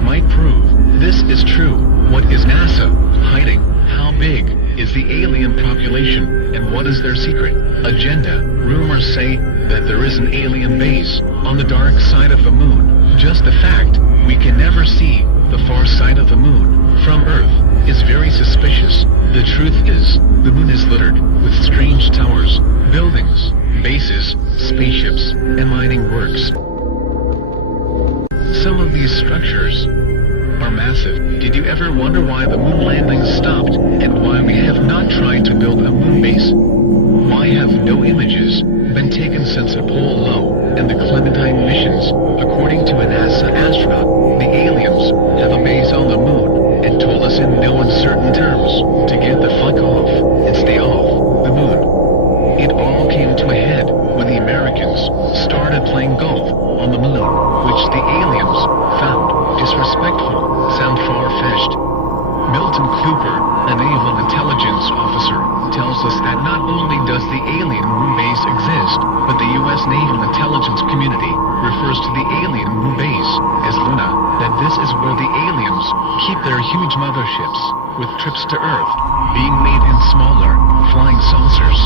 that might prove this is true. What is NASA hiding? How big is the alien population, and what is their secret agenda? Rumors say that there is an alien base on the dark side of the moon. Just the fact we can never see the far side of the moon from Earth is very suspicious. The truth is, the moon is littered with strange towers, buildings, bases, spaceships, and mining works. Some of these structures are massive. Did you ever wonder why the moon landings stopped, and why we have not tried to build a moon base? Why have no images been taken since Apollo and the Clementine missions? According to a NASA astronaut, the aliens have a base on the moon, and told us in no uncertain terms to get the fuck off and stay off the moon. It all came to a head when the Americans started playing golf on the moon, which the aliens found disrespectful, sound far-fetched. Milton Cooper, a naval intelligence officer, tells us that not only does the alien moon base exist, but the U.S. naval intelligence community refers to the alien moon base as Luna, that this is where the aliens keep their huge motherships, with trips to Earth being made in smaller, flying saucers.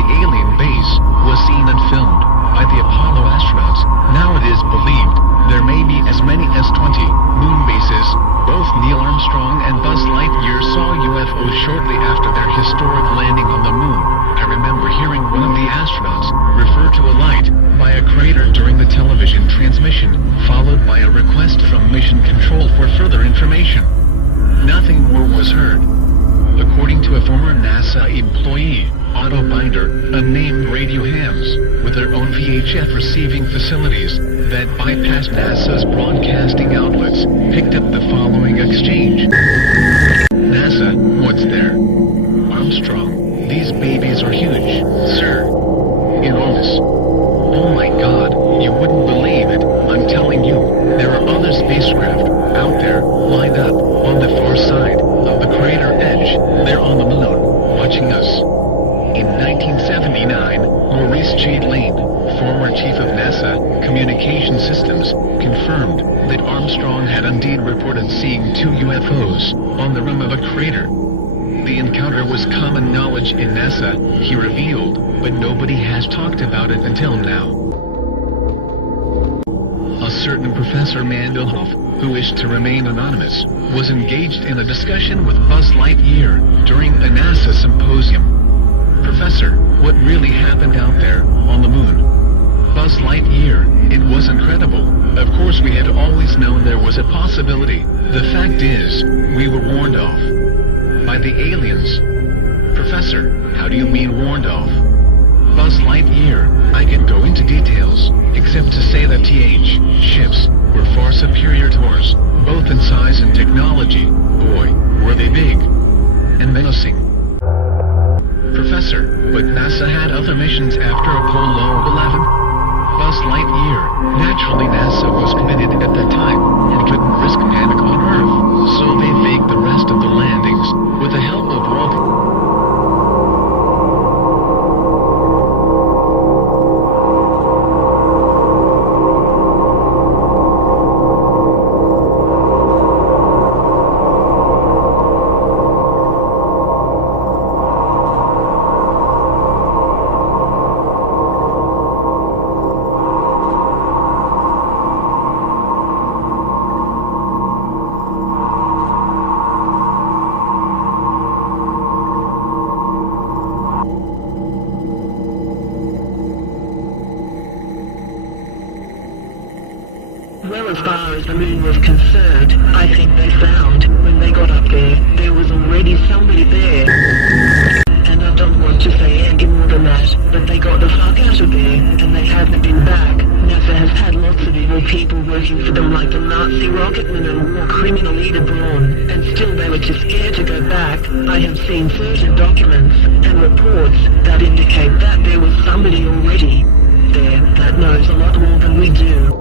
The alien base was seen and filmed by the Apollo astronauts. Now it is believed there may be as many as 20 moon bases. Both Neil Armstrong and Buzz Lightyear saw UFOs shortly after their historic landing on the moon. I remember hearing one of the astronauts refer to a light by a crater during the television transmission, followed by a request from Mission Control for further information. Nothing more was heard. According to a former NASA employee, Otto Binder, unnamed radio hams, with their own VHF receiving facilities that bypassed NASA's broadcasting outlets, picked up the following exchange. NASA, what's there? Armstrong, these babies are huge, sir. Enormous. Oh my God, you wouldn't believe it, I'm telling you, there are other spacecraft out there, lined up, on the far side of the crater edge. They're on the moon, watching us. In 1979, Maurice J. Lane, former chief of NASA Communication Systems, confirmed that Armstrong had indeed reported seeing 2 UFOs on the rim of a crater. The encounter was common knowledge in NASA, he revealed, but nobody has talked about it until now. A certain Professor Mandelhoff, who wished to remain anonymous, was engaged in a discussion with Buzz Lightyear during a NASA symposium. Professor, what really happened out there on the moon? Buzz Lightyear, it was incredible. Of course we had always known there was a possibility. The fact is, we were warned off by the aliens. Professor, how do you mean warned off? Buzz Lightyear, I can go into details, except to say that ships were far superior to ours, both in size and technology. Boy, were they big and menacing. Professor, but NASA had other missions after Apollo 11. Buzz Lightyear, naturally NASA was committed at that time, and couldn't risk panic on Earth, so they faked the rest of the landings, with the help of Walt. Well, as far as the moon was concerned, I think they found, when they got up there was already somebody there. And I don't want to say any more than that, but they got the fuck out of there, and they haven't been back. NASA has had lots of evil people working for them, like the Nazi rocketman and war criminal Ida Braun, and still they were too scared to go back. I have seen certain documents and reports that indicate that there was somebody already there that knows a lot more than we do.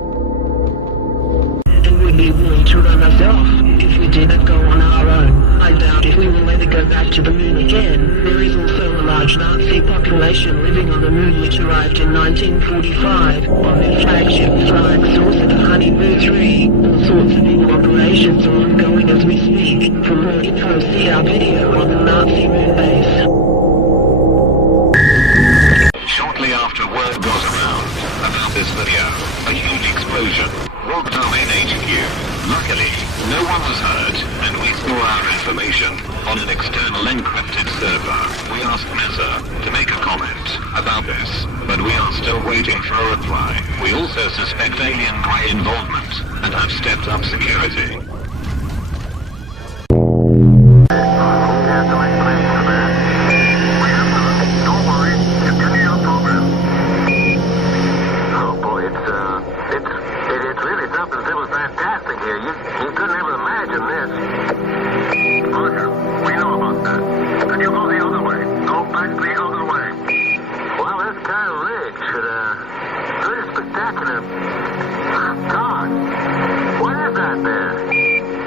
Would be willing to run us off if we didn't go on our own. I doubt if we will ever go back to the moon again. There is also a large Nazi population living on the moon which arrived in 1945 on their flagship flying saucer, the Honeymoon 3. All sorts of evil operations are ongoing as we speak. For more info, see our video on the Nazi moon base. Shortly after word got around about this video, a huge explosion rocked our main HQ. Luckily, no one was hurt, and we store our information on an external encrypted server. We asked NASA to make a comment about this, but we are still waiting for a reply. We also suspect alien grey involvement, and have stepped up security. You couldn't ever imagine this. Roger, we know about that. Could you go the other way? Go back the other way. Well, this kind of ridge, pretty spectacular. God, what is that there?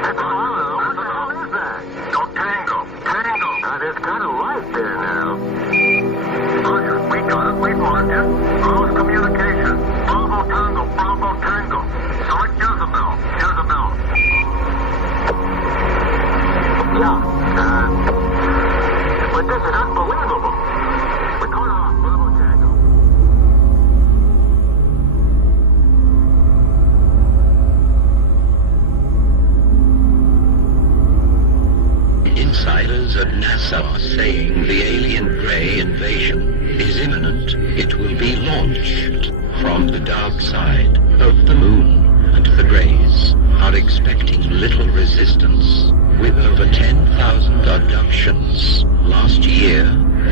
That's a hollow. What the hell is that? Oh, Tango. Tango. There's kind of light there now. Roger, we got it. We marked it. Close communication. Bravo Tango. Bravo Tango. Select Jezebel. Jezebel. Yeah, but this is unbelievable. We're going off, Bravo Tango. Insiders at NASA are saying the alien grey invasion is imminent. It will be launched from the dark side of the moon, and the Greys are expecting little resistance. With over 10,000 abductions last year,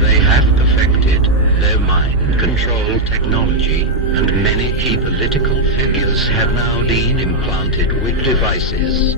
they have perfected their mind control technology, and many key political figures have now been implanted with devices.